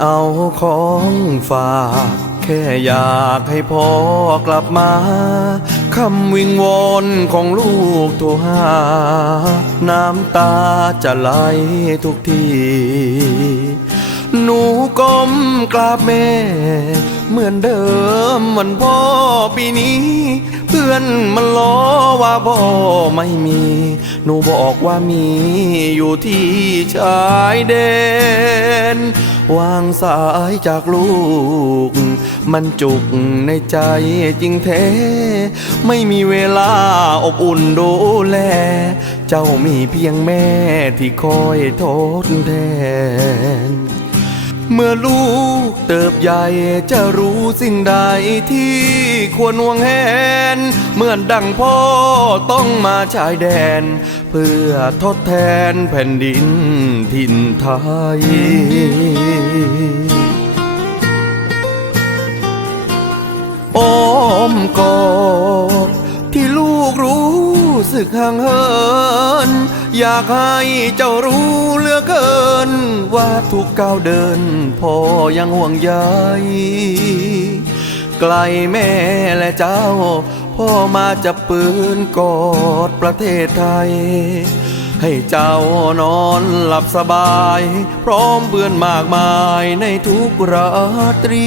่เอาของฝากแค่อยากให้พ่อกลับมาคำวิงวอนของลูกโทรหา น้ำตาจะไหลทุกที หนูก้มกราบแม่ เหมือนเดิมเหมือนพ่อปีนี้ พื่อนมันล้อว่าพ่อไม่มี หนูบอกว่ามีอยู่ที่ชายแดน วางสายจากลูก มันจุกในใจจริงแท้ ไม่มีเวลาอบอุ่นดูแล เจ้ามีเพียงแม่ที่คอยทดแทน เมื่อลูกเติบใหญ่จะรู้สิ่งใดที่ควรห่วงแหนเหมือนดังพ่อต้องมาชายแดน เพื่อทดแทนแผ่นดินถิ่นไทย อ้อมกอดที่ลูกรู้สึกห่างเหิน อยากให้เจ้ารู้เหลือเกิน ว่าทุกก้าวเดินพ่อยังห่วงใยไกลแม่และเจ้า พ่อมาจับปืนกอดประเทศไทย ให้เจ้านอนหลับสบาย พร้อมเพื่อนมากมายในทุกราตรี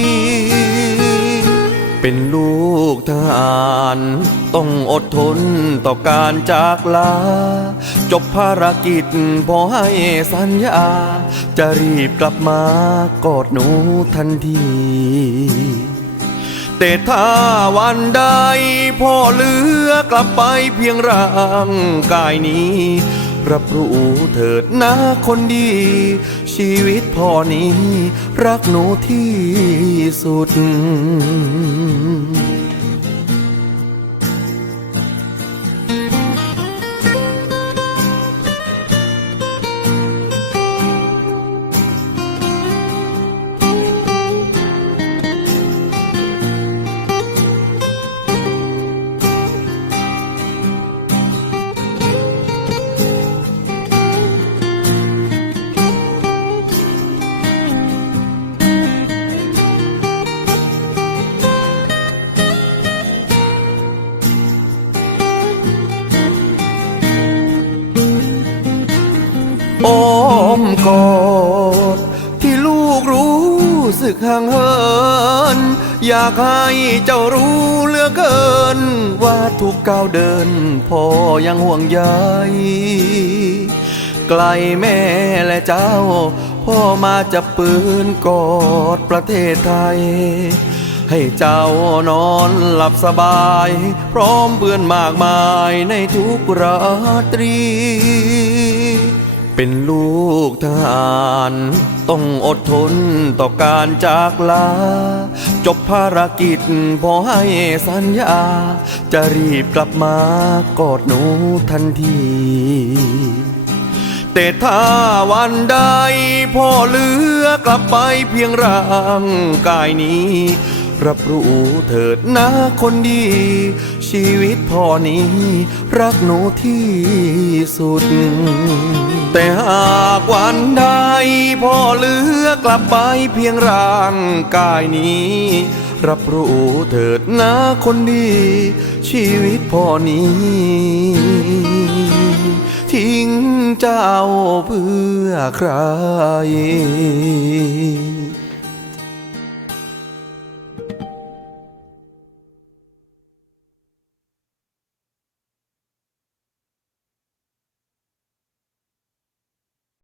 เป็นลูกทหาร ต้องอดทนต่อการจากลา จบภารกิจพอให้สัญญา จะรีบกลับมากอดหนูทันที แต่ถ้าวันใดพ่อเหลือกลับไปเพียงร่างกายนี้รับรู้เถิดนะคนดี ชีวิตพ่อนี้ รักหนูที่สุด กอดที่ลูกรู้สึกห่างเหิน อยากให้เจ้ารู้เหลือเกิน ว่าทุกก้าวเดินพ่อยังห่วงใยไกลแม่และเจ้า พ่อมาจับปืนกอดประเทศไทย ให้เจ้านอนหลับสบาย พร้อมเพื่อนมากมายในทุกราตรี เป็นลูกทหารต้องอดทนต่อการจากลา จบภารกิจพอให้สัญญา จะรีบกลับมากอดหนูทันที แต่ถ้าวันใดพ่อเลือกลับไปเพียงร่างกายนี้ รับรู้เถิดนะคนดี ชีวิตพ่อนี้ รักหนูที่สุด แต่หากวันใดพ่อเหลือกลับไปเพียงร่างกายนี้ รับรู้เถิดนะคนดี ชีวิตพ่อนี้ ทิ้งเจ้าเพื่อใคร